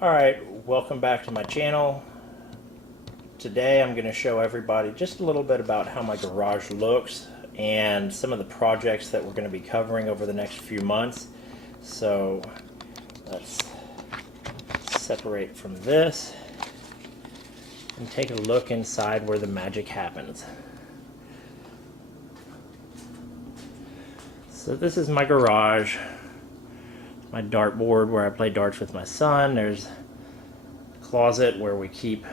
Alright, welcome back to my channel. Today I'm going to show everybody just a little bit about how my garage looks and some of the projects that we're going to be covering over the next few months. So let's separate from this and take a look inside where the magic happens. So this is my garage. My dartboard where I play darts with my son. There's a closet where we keep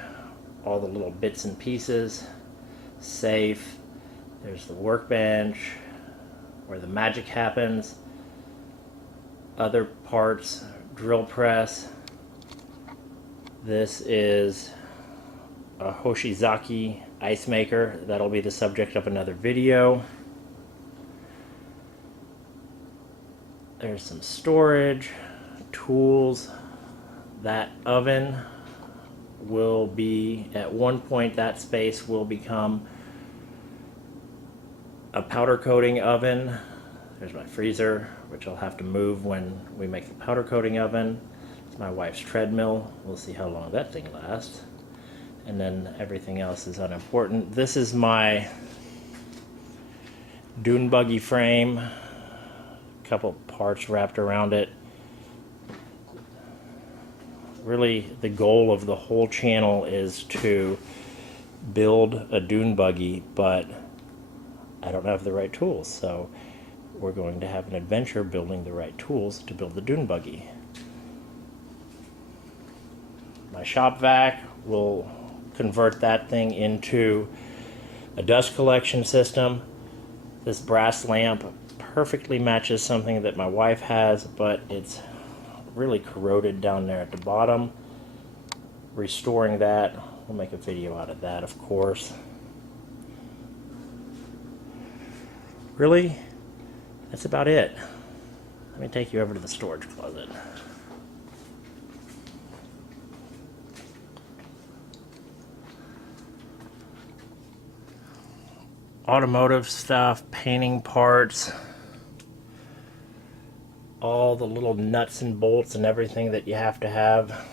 all the little bits and pieces. Safe. There's the workbench where the magic happens. Other parts, drill press. This is a Hoshizaki ice maker. That'll be the subject of another video. There's some storage, tools. That oven will be, at one point that space will become a powder coating oven. There's my freezer, which I'll have to move when we make the powder coating oven. It's my wife's treadmill. We'll see how long that thing lasts. And then everything else is unimportant. This is my dune buggy frame. Couple parts wrapped around it. Really, the goal of the whole channel is to build a dune buggy, but I don't have the right tools, so we're going to have an adventure building the right tools to build the dune buggy. My shop vac will convert that thing into a dust collection system. This brass lamp perfectly matches something that my wife has, but it's really corroded down there at the bottom. Restoring that, we'll make a video out of that, of course. Really, that's about it. Let me take you over to the storage closet. Automotive stuff, painting parts, all the little nuts and bolts and everything that you have to have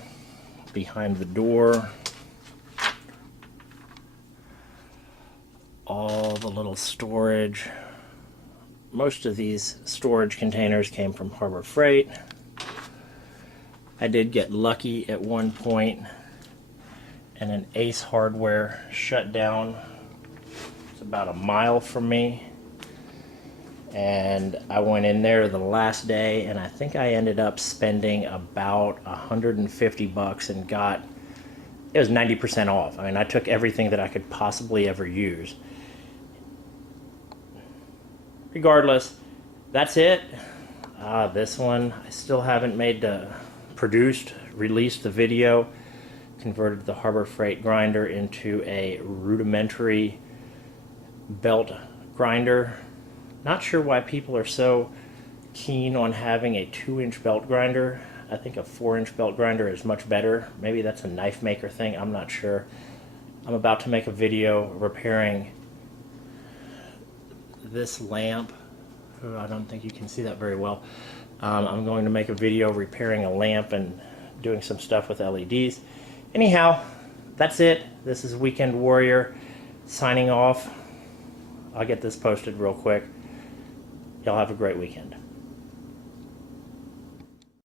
behind the door. All the little storage. Most of these storage containers came from Harbor Freight. I did get lucky at one point and an Ace Hardware shut down. It's about a mile from me. And I went in there the last day, and I think I ended up spending about $150 and got, it was 90% off. I mean, I took everything that I could possibly ever use. Regardless, that's it. This one, I still haven't released the video. Converted the Harbor Freight grinder into a rudimentary belt grinder. Not sure why people are so keen on having a 2-inch belt grinder. I think a 4-inch belt grinder is much better. Maybe that's a knife maker thing, I'm not sure. I'm about to make a video repairing this lamp. Oh, I don't think you can see that very well. I'm going to make a video repairing a lamp and doing some stuff with LEDs. Anyhow, that's it. This is Weekend Warrior signing off. I'll get this posted real quick. Y'all have a great weekend.